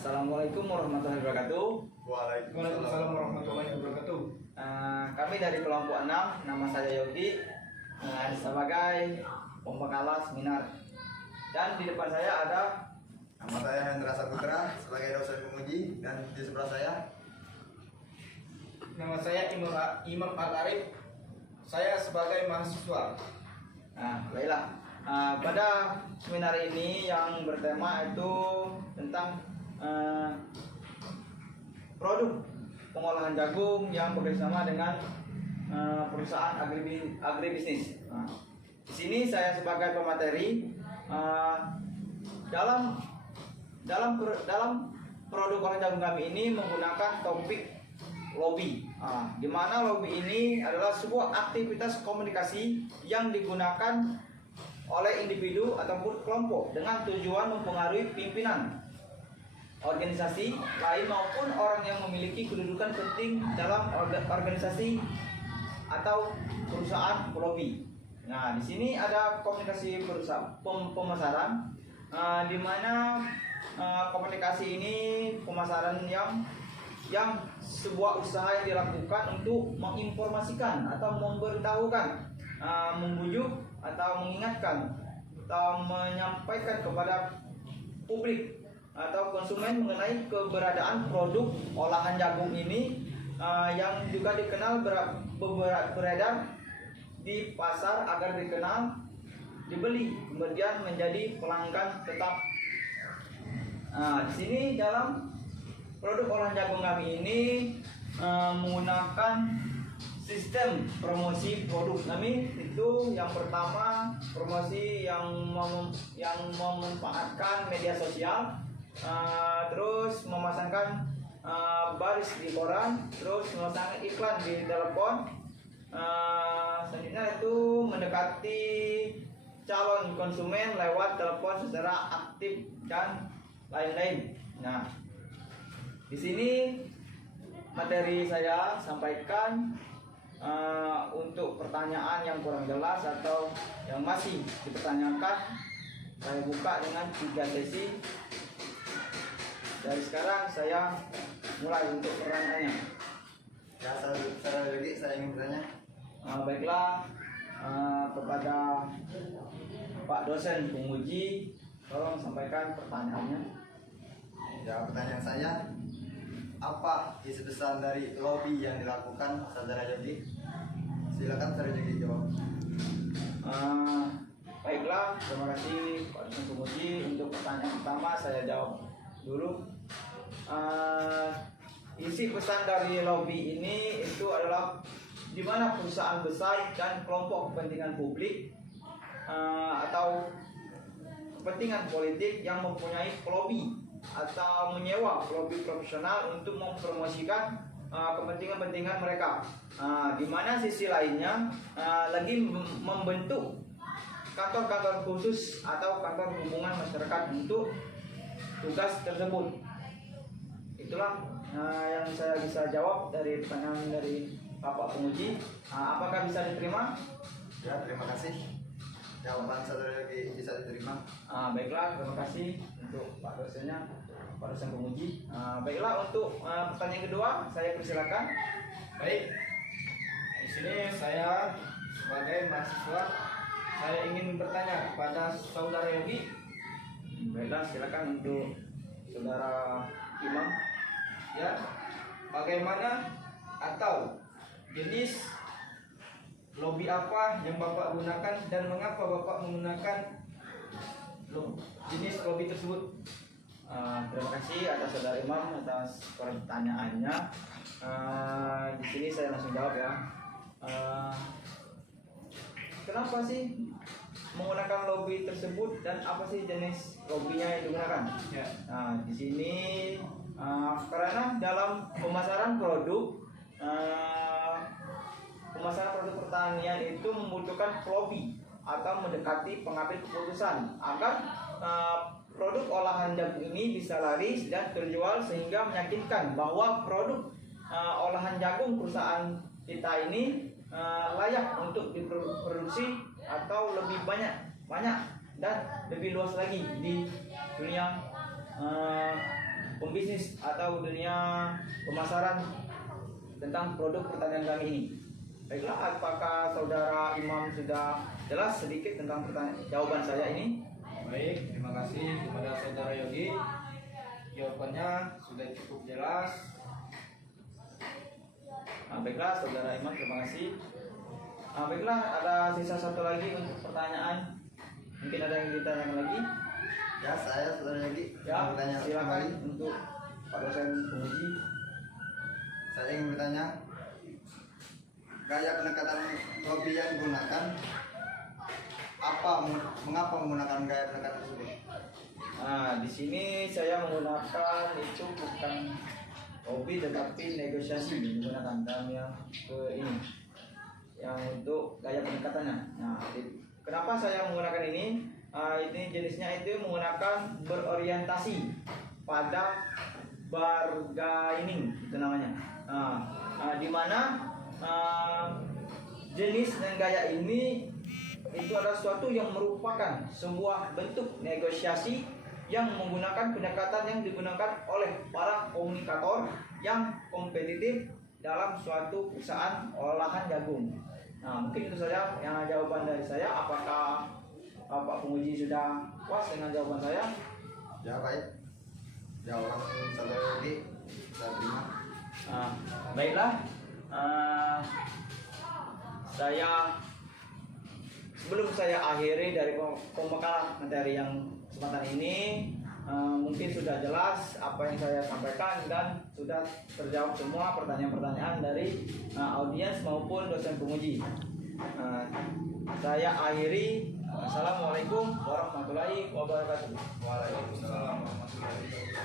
Assalamualaikum warahmatullahi wabarakatuh. Waalaikumsalam warahmatullahi wabarakatuh. Kami dari kelompok 6, nama saya Yogi, sebagai pembekal seminar. Dan di depan saya ada Nama saya Hendra Saputra sebagai dosen penguji, dan di sebelah saya Nama saya Imam Al-Arif. Saya sebagai mahasiswa. baiklah. Pada seminar ini yang bertema itu tentang produk pengolahan jagung yang bekerjasama dengan perusahaan agribisnis. Di sini saya sebagai pemateri dalam produk olahan jagung kami ini menggunakan topik lobby. Di mana lobby ini adalah sebuah aktivitas komunikasi yang digunakan oleh individu ataupun kelompok dengan tujuan mempengaruhi pimpinan organisasi lain maupun orang yang memiliki kedudukan penting dalam organisasi atau perusahaan lobby. Di sini ada komunikasi pemasaran, di mana komunikasi ini pemasaran yang sebuah usaha yang dilakukan untuk menginformasikan atau memberitahukan, membujuk atau mengingatkan atau menyampaikan kepada publik atau konsumen mengenai keberadaan produk olahan jagung ini, yang juga dikenal beredar di pasar agar dikenal, dibeli, kemudian menjadi pelanggan tetap. Di sini dalam produk olahan jagung kami ini menggunakan sistem promosi produk kami. Itu yang pertama, promosi yang memanfaatkan media sosial, terus memasangkan baris di koran, terus memasangkan iklan di telepon. Selanjutnya itu mendekati calon konsumen lewat telepon secara aktif dan lain-lain. Di sini materi saya sampaikan. Untuk pertanyaan yang kurang jelas atau yang masih dipertanyakan, saya buka dengan 3 sesi. Dari sekarang saya mulai untuk pertanyaannya. ya, saya ingin bertanya. Baiklah, kepada Pak dosen penguji, tolong sampaikan pertanyaannya. Ya, pertanyaan saya, apa isi pesan dari lobby yang dilakukan saudara Yogi? Silakan saudara Yogi jawab. Baiklah, terima kasih Pak dosen penguji. Untuk pertanyaan pertama saya jawab dulu. Isi pesan dari lobby ini itu adalah di mana perusahaan besar dan kelompok kepentingan publik atau kepentingan politik yang mempunyai lobby atau menyewa lobby profesional untuk mempromosikan kepentingan-kepentingan mereka. Di mana sisi lainnya lagi membentuk kantor-kantor khusus atau kantor hubungan masyarakat untuk tugas tersebut. Itulah yang saya bisa jawab dari pertanyaan dari Bapak penguji. Apakah bisa diterima? Ya, terima kasih. Jawaban saudara Yogi bisa diterima. Baiklah, terima kasih untuk Pak dosennya, Pak dosen penguji. Baiklah, untuk pertanyaan kedua saya persilakan. Baik. Di sini saya sebagai mahasiswa, saya ingin bertanya kepada saudara Yogi. Baiklah, silakan untuk saudara Imam. Ya, bagaimana atau jenis lobby apa yang Bapak gunakan dan mengapa Bapak menggunakan jenis lobby tersebut? Terima kasih atas saudara Imam atas pertanyaannya. Di sini saya langsung jawab ya. Kenapa sih menggunakan lobby tersebut dan apa sih jenis lobbynya yang digunakan? Ya. Di sini karena dalam pemasaran produk pertanian itu membutuhkan lobby atau mendekati pengambil keputusan agar produk olahan jagung ini bisa laris dan terjual, sehingga meyakinkan bahwa produk olahan jagung perusahaan kita ini layak untuk diproduksi atau lebih banyak dan lebih luas lagi di dunia pembisnis atau dunia pemasaran tentang produk pertanian kami ini. Baiklah, apakah saudara Imam sudah jelas sedikit tentang jawaban saya ini? Baik, terima kasih kepada saudara Yogi. Jawabannya sudah cukup jelas. Baiklah, saudara Imam, terima kasih. Baiklah, ada sisa satu lagi untuk pertanyaan. Mungkin ada yang ditanyakan lagi? Ya, saya saudara Yogi Ya, bertanya silakan kembali. untuk Pak dosen penguji. Saya ingin bertanya, gaya pendekatan lobby yang digunakan mengapa menggunakan gaya pendekatan tersebut? Di sini saya menggunakan itu bukan hobi tetapi negosiasi menggunakan dalam yang ini, yang untuk gaya pendekatannya. Kenapa saya menggunakan ini? Ini jenisnya itu menggunakan berorientasi pada bargaining, itu namanya. Di mana jenis dan gaya ini itu adalah sesuatu yang merupakan sebuah bentuk negosiasi yang menggunakan pendekatan yang digunakan oleh para komunikator yang kompetitif dalam suatu perusahaan olahan jagung. Mungkin itu saja yang jawaban dari saya. Apakah Pak penguji sudah puas dengan jawaban saya? Ya, baik. Jawaban saudara Yogi saya terima. Baiklah, sebelum saya akhiri dari pembekalan materi yang kesempatan ini, mungkin sudah jelas apa yang saya sampaikan dan sudah terjawab semua pertanyaan-pertanyaan dari audiens maupun dosen penguji. Saya akhiri. Assalamualaikum warahmatullahi wabarakatuh. Waalaikumsalam warahmatullahi wabarakatuh.